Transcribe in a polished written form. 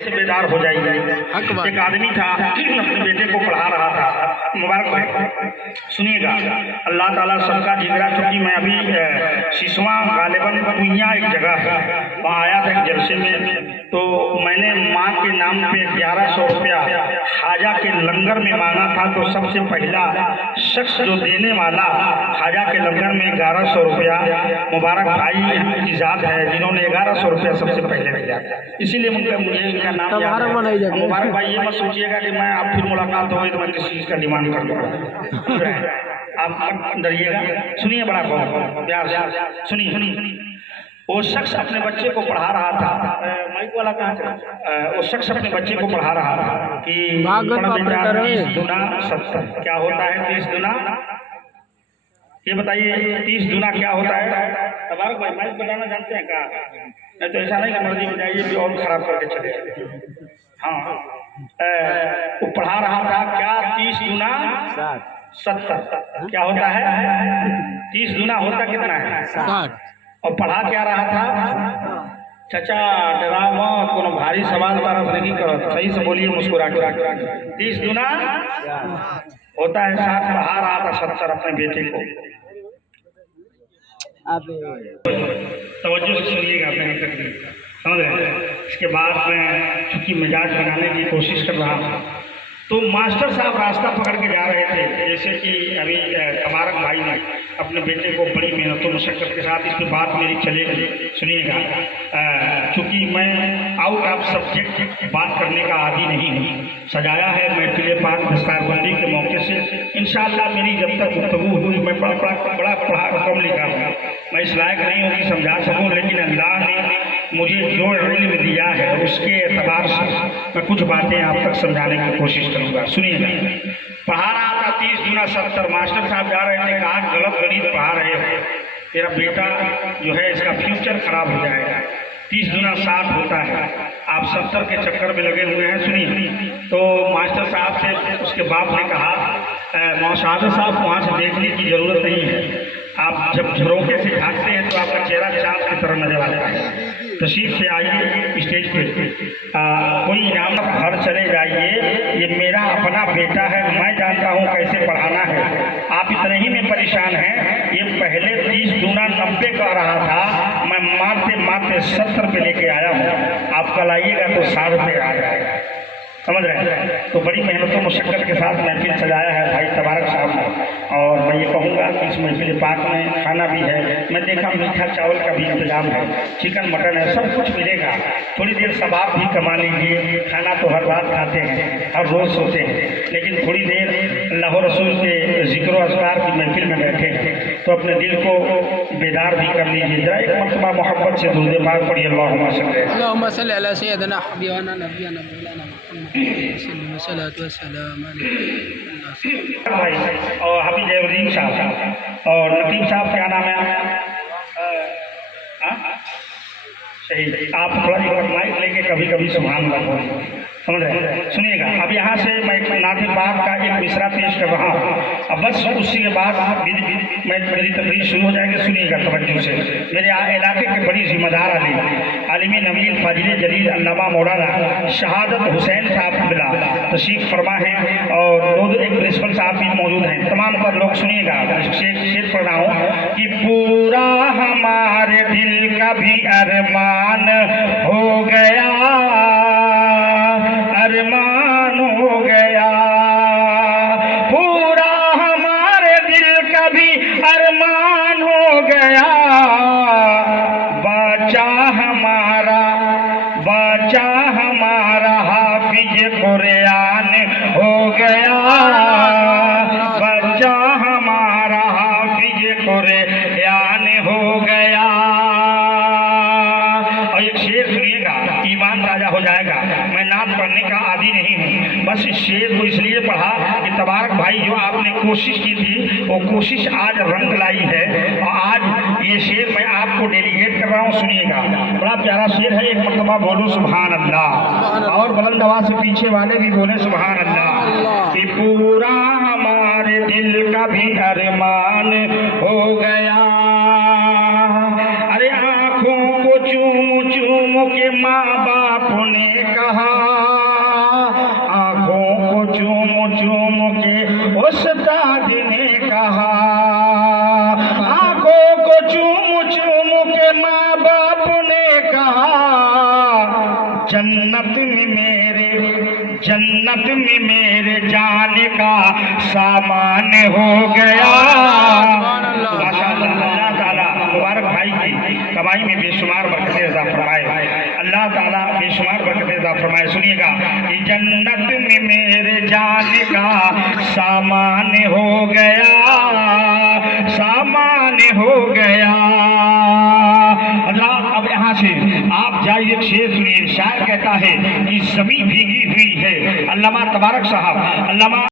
से बेदार हो जाएगी। एक आदमी था अपने बेटे को पढ़ा रहा था। मुबारक भाई सुनिएगा, अल्लाह ताला सबका जिगरा। चूँकि मैं अभी सिसवा गालिबन कुइया एक जगह है, वहाँ आया था एक जलसे में, तो मैंने माँ के नाम पे 1100 रुपया खाजा के लंगर में मांगा था। तो सबसे पहला शख्स जो देने वाला खाजा के लंगर में 1100 रुपया मुबारक भाई इजाद है, जिन्होंने 1100 रुपया सबसे पहले दिया। इसीलिए मुझे इनका नाम याद है। मुबारक भाई, ये मत सोचिएगा कि मैं आप फिर मुलाकात हो गई तो मैं किसी चीज़ का डिमांड कर दूँगा, आप डरिएगा। सुनिए बड़ा प्यार से सुनिए। वो शख्स अपने बच्चे को पढ़ा रहा था, माइक वाला कहाँ से, वो शख्स अपने बच्चे को पढ़ा रहा था कि 30 दुना 70 क्या होता है 30 दुना, ये बताइए 30 दुना क्या होता है। तबारक भाई माइक बताना जानते हैं क्या? नहीं तो ऐसा नहीं कि मर्जी बताइए भी और खराब करके चले। हाँ, वो पढ़ा रहा था क्या 30 दुना 70 क्या होता है। 30 दुना होता कितना है 60। और पढ़ा क्या रहा था? चाचा डरा मत, कोनो भारी सवाल तरफ नहीं करो, सही से बोलिए मुस्कुरा के। 30 दुना होता है 60 पढ़ा रहा था 70 अपने बेटे को। तवज्जो से सुनिएगा अपने तक, समझ रहे। इसके बाद मैं चूँकि मिजाज बनाने की कोशिश कर रहा हूँ, तो मास्टर साहब रास्ता पकड़ के जा रहे थे। जैसे कि अभी तबारक भाई ने अपने बेटे को बड़ी मेहनत और मशक्क़त के साथ, इस पर बात मेरी चलेगी, सुनिएगा। चूँकि मैं आउट ऑफ सब्जेक्ट बात करने का आदी नहीं हूँ, सजाया है महफिल पाक दस्तारबंदी के मौके से। इंशाअल्लाह मेरी जब तक गुफ्तगू हुई, मैं बड़ा पढ़ा कम लिखा हूँ, मैं इस लायक नहीं हूँ कि समझा सकूँ, लेकिन अल्लाह ने मुझे जो इल्म दिया है उसके एतबार से मैं कुछ बातें आप तक समझाने की कोशिश करूँगा। सुनिएगा, पढ़ा रहा था 30 दुना 70। मास्टर साहब जा रहे थे, कहा गलत गणित पढ़ा रहे हो, तेरा बेटा जो है इसका फ्यूचर खराब हो जाएगा। 30 दुना 60 होता है, आप 70 के चक्कर में लगे हुए हैं। सुनिए, तो मास्टर साहब से उसके बाप ने कहा, मौसादा साहब वहाँ से देखने की ज़रूरत नहीं है, आप जब झरोखे से झाँकते हैं तो आपका चेहरा चाँद की तरह नजर आता है। तशरीफ से आइए स्टेज पे, कोई इनाम घर चले जाइए, ये मेरा अपना बेटा है, मैं जानता हूँ कैसे पढ़ाना है। आप इतने ही में परेशान हैं, ये पहले 30 दुना 90 कह रहा था, मैं मारते 70 पे लेके आया हूँ, आप कल आइएगा तो 60 पे आ जाएगा, समझ रहे हैं। तो बड़ी मेहनत और मुशक्क़त के साथ महफिल सजाया है भाई तबारक साहब ने। और मैं ये कहूँगा कि इस महफिल पाक में खाना भी है, मैं देखा मीठा चावल का भी इंतजाम है, चिकन मटन है, सब कुछ मिलेगा। थोड़ी देर सवाब भी कमा लीजिए, खाना तो हर रात खाते हैं, हर रोज़ सोते हैं, लेकिन थोड़ी देर अल्लाह रसूल के ज़िक्र व अस्कार की महफिल में बैठे हैं तो अपने दिल को बेदार भी कर लीजिए। जरा एक मरतबा मोहब्बत से दुरूद पाक पढ़िए, अल्लाहुम्मा सल्ली अला सय्यिदिना हबीबना नबियना मौलाना भाई और हाफिज जैनुद्दीन साहब और नकीब साहब, क्या नाम है सही, आप थोड़ा माइक लेके कभी कभी सुभान अल्लाह बोलिए, समझ रहे। सुनिएगा, अब यहाँ से मैं नाते पाक का एक मिसरा पेश कर रहा हूँ, अब बस उसी के बाद मेरी तकरीर शुरू हो जाएगी। सुनिएगा तवज्जो से। मेरे इलाके के बड़ी जिम्मेदार आलिमी नवीन फाजिल जलील अल्लामा मौलाना शहादत हुसैन साहब बिला तशरीफ फरमा है, और एक प्रिंसिपल साहब भी मौजूद हैं। तमाम पर लोग सुनिएगा, शेर पढ़ रहा हूँ कि पूरा हमारे दिल का भी अरमान हो गया, अरमान हो गया, पूरा हमारे दिल का भी अरमान हो गया, बच्चा हमारा हाफिज कुरान हो गया, बच्चा हमारा हाफिज कुरान हो गया। और एक शेर सुनिएगा, ईमान ताजा हो जाएगा। मैं नात पढ़ने का आदी नहीं हूँ, बस इस शेर को इसलिए पढ़ा कि तबारक भाई जो आपने कोशिश की थी वो कोशिश आज रंग लाई है, और आज ये शेर मैं आपको डेलीगेट कर रहा हूँ। सुनिएगा, बड़ा प्यारा शेर है, एक मरतबा बोलो सुभान अल्लाह, और बुलंद आवाज से पीछे वाले भी बोले सुभान अल्लाह। कि पूरा हमारे दिल का भी अरमान हो गया, अरे आँखों को चूम चूम के माँ बाप ने कहा, उस्ताद ने कहा, आंखों को चूम चूम के माँ बाप ने कहा, जन्नत में मेरे जाने का सामान हो गया। माशाअल्लाह, अल्लाह ताला मुबारक भाई की कमाई में बेशुमार बरकतें अता फरमाए, अल्लाह ताला बेशुमार बरकतें अता फरमाए। सुनिएगा कि जन्नत में मेरे जाने का सामान हो गया, सामान हो गया। अल्लाह, अब यहाँ से आप जाइए, एक शेर सुनिए। शायर कहता है कि ज़मीन भीगी हुई है। अल्लामा तबारक साहब, अल्लामा